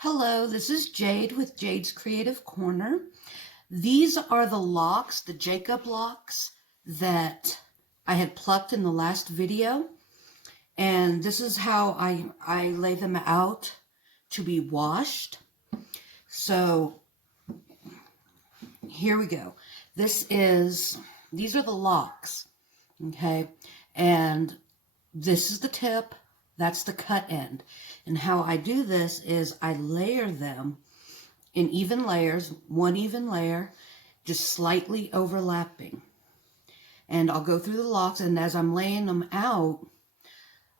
Hello, this is Jade with Jade's Creative Corner. These are the locks, the Jacob locks that I had plucked in the last video. And this is how I lay them out to be washed. So here we go. These are the locks, okay? And this is the tip, that's the cut end. And how I do this is I layer them in even layers, one even layer, just slightly overlapping. And I'll go through the locks, and as I'm laying them out,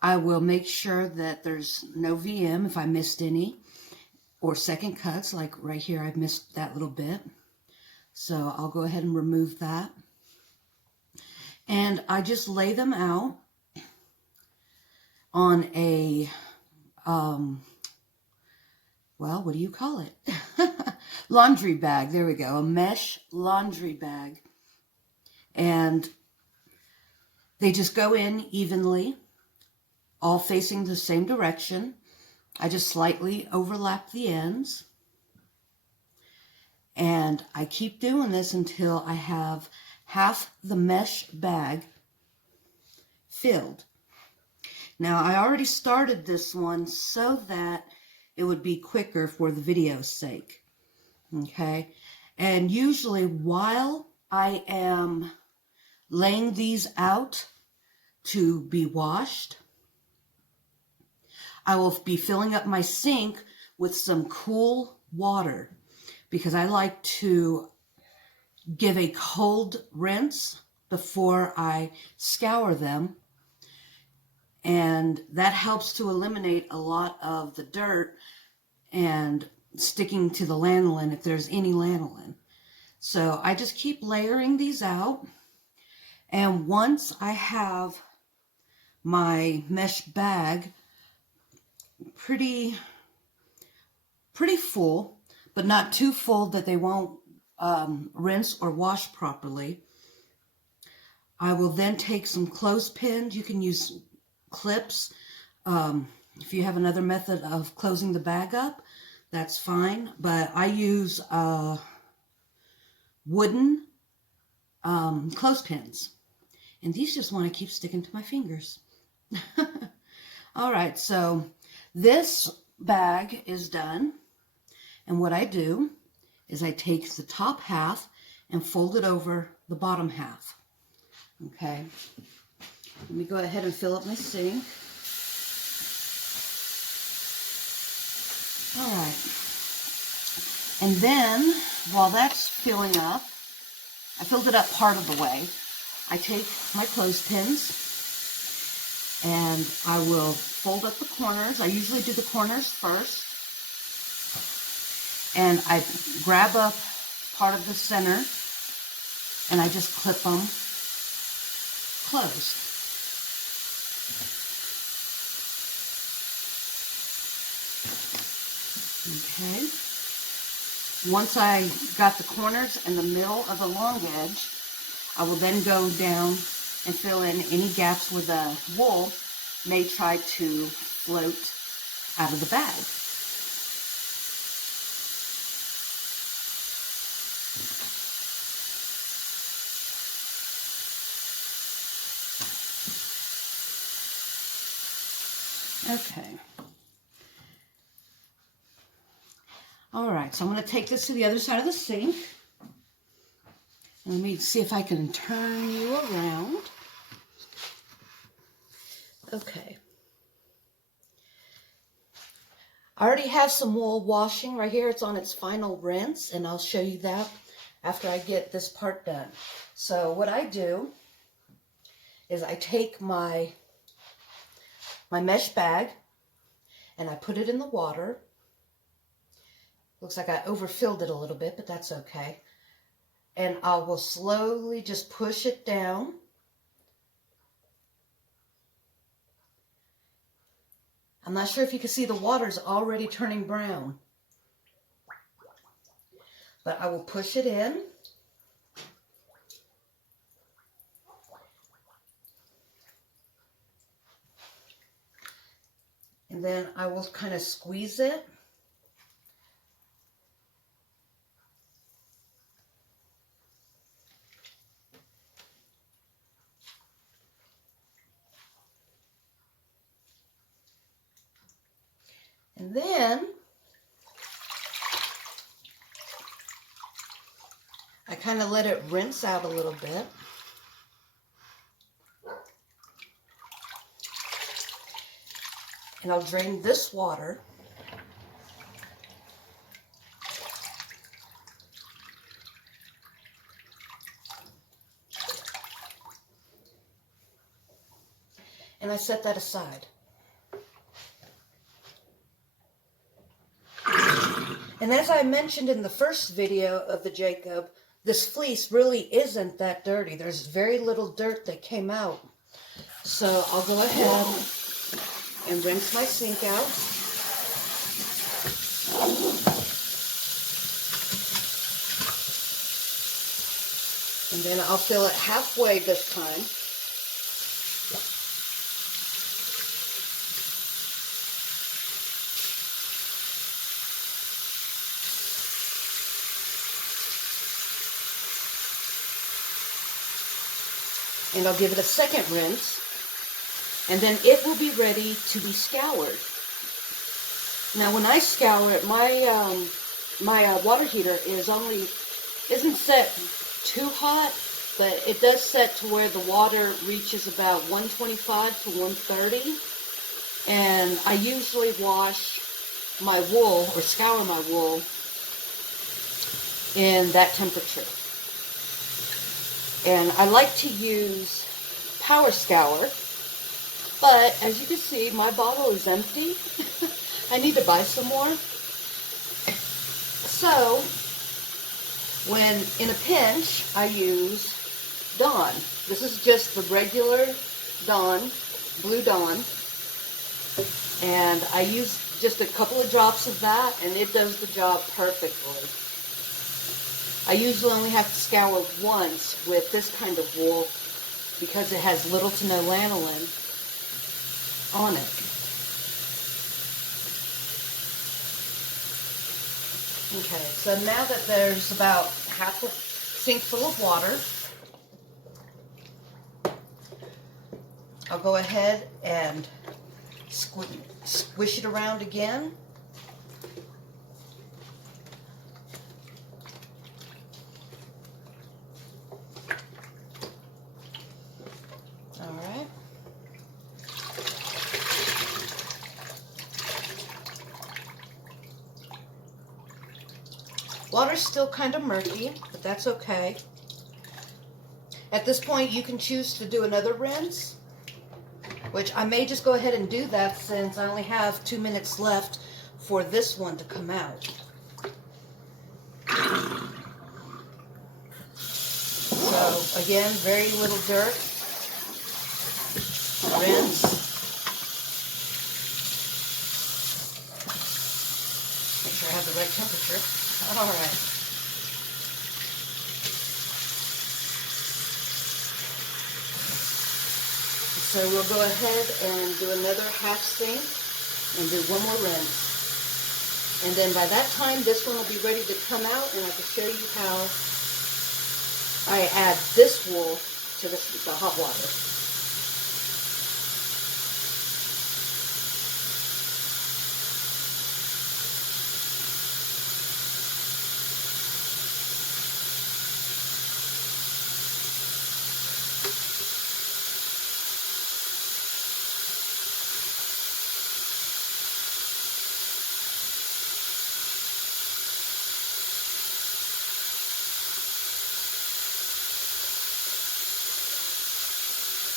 I will make sure that there's no VM if I missed any, or second cuts, like right here, I've missed that little bit. So I'll go ahead and remove that. And I just lay them out on a, well, what do you call it? Laundry bag. There we go. A mesh laundry bag. And they just go in evenly, all facing the same direction. I just slightly overlap the ends. And I keep doing this until I have half the mesh bag filled. Now, I already started this one so that it would be quicker for the video's sake. Okay? And usually while I am laying these out to be washed, I will be filling up my sink with some cool water because I like to give a cold rinse before I scour them. And that helps to eliminate a lot of the dirt and sticking to the lanolin if there's any lanolin. So I just keep layering these out. And once I have my mesh bag pretty full, but not too full that they won't rinse or wash properly, I will then take some clothespins. You can use clips. If you have another method of closing the bag up, that's fine. But I use wooden clothespins. And these just want to keep sticking to my fingers. All right, so this bag is done. And what I do is I take the top half and fold it over the bottom half. Okay. Let me go ahead and fill up my sink. All right. And then, while that's filling up, I filled it up part of the way. I take my clothespins and I will fold up the corners. I usually do the corners first. And I grab up part of the center and I just clip them closed. Okay. Once I got the corners and the middle of the long edge, I will then go down and fill in any gaps where the wool may try to float out of the bag. Okay. All right, so I'm going to take this to the other side of the sink. Let me see if I can turn you around. Okay. I already have some wool washing right here. It's on its final rinse, and I'll show you that after I get this part done. So what I do is I take my mesh bag and I put it in the water. Looks like I overfilled it a little bit, but that's okay. And I will slowly just push it down. I'm not sure if you can see the water's already turning brown. But I will push it in. And then I will kind of squeeze it. And then I kind of let it rinse out a little bit. And I'll drain this water. And I set that aside. And as I mentioned in the first video of the Jacob, this fleece really isn't that dirty. There's very little dirt that came out. So I'll go ahead and rinse my sink out. And then I'll fill it halfway this time. And I'll give it a second rinse, and then it will be ready to be scoured. Now, when I scour it, my water heater isn't set too hot, but it does set to where the water reaches about 125 to 130. And I usually wash my wool or scour my wool in that temperature. And I like to use Power Scour, but as you can see, my bottle is empty. I need to buy some more. So, when in a pinch, I use Dawn. This is just the regular Dawn, Blue Dawn. And I use just a couple of drops of that, and it does the job perfectly. I usually only have to scour once with this kind of wool because it has little to no lanolin on it. Okay, so now that there's about half a sink full of water, I'll go ahead and squish it around again. Alright. Water's still kind of murky, but that's okay. At this point, you can choose to do another rinse, which I may just go ahead and do that since I only have 2 minutes left for this one to come out. So again, very little dirt. Rinse. Make sure I have the right temperature. All right. So we'll go ahead and do another half sink and do one more rinse. And then by that time, this one will be ready to come out, and I can show you how I add this wool to the hot water.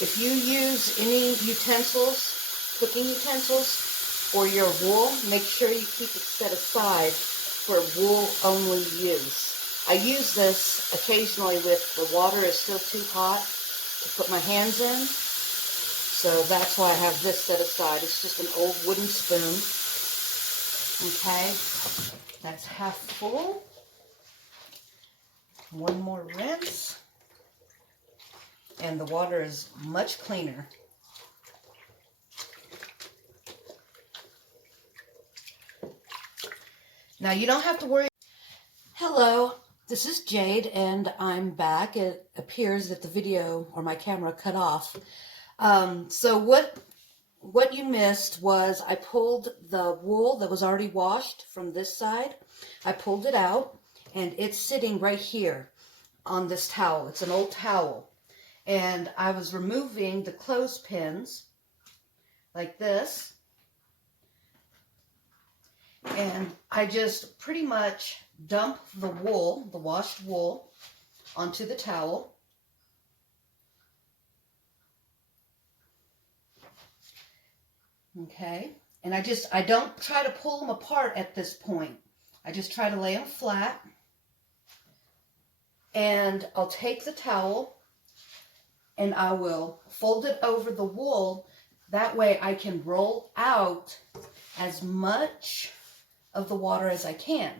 If you use any utensils, cooking utensils, or your wool, make sure you keep it set aside for wool-only use. I use this occasionally with the water is still too hot to put my hands in, so that's why I have this set aside. It's just an old wooden spoon. Okay, that's half full. One more rinse. And the water is much cleaner. Now you don't have to worry. Hello, this is Jade and I'm back. It appears that the video or my camera cut off. So what what you missed was I pulled the wool that was already washed from this side. I pulled it out, and it's sitting right here on this towel. It's an old towel. And I was removing the clothespins like this. And I just pretty much dump the wool, the washed wool, onto the towel. Okay, and I don't try to pull them apart at this point. I just try to lay them flat. And I'll take the towel and I will fold it over the wool. That way I can roll out as much of the water as I can.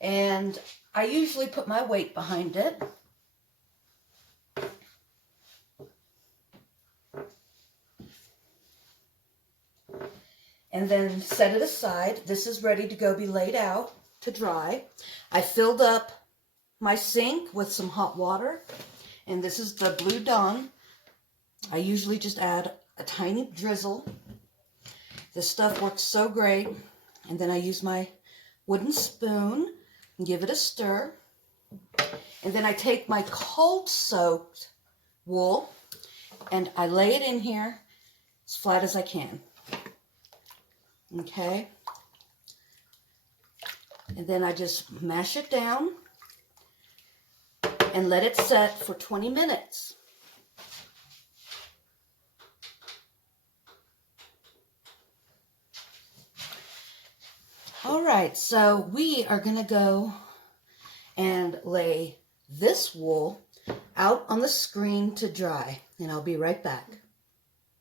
And I usually put my weight behind it. And then set it aside. This is ready to go be laid out to dry. I filled up my sink with some hot water. And this is the Blue Dawn. I usually just add a tiny drizzle. This stuff works so great. And then I use my wooden spoon and give it a stir. And then I take my cold soaked wool and I lay it in here as flat as I can. Okay. And then I just mash it down and let it set for 20 minutes. All right, so we are going to go and lay this wool out on the screen to dry, and I'll be right back.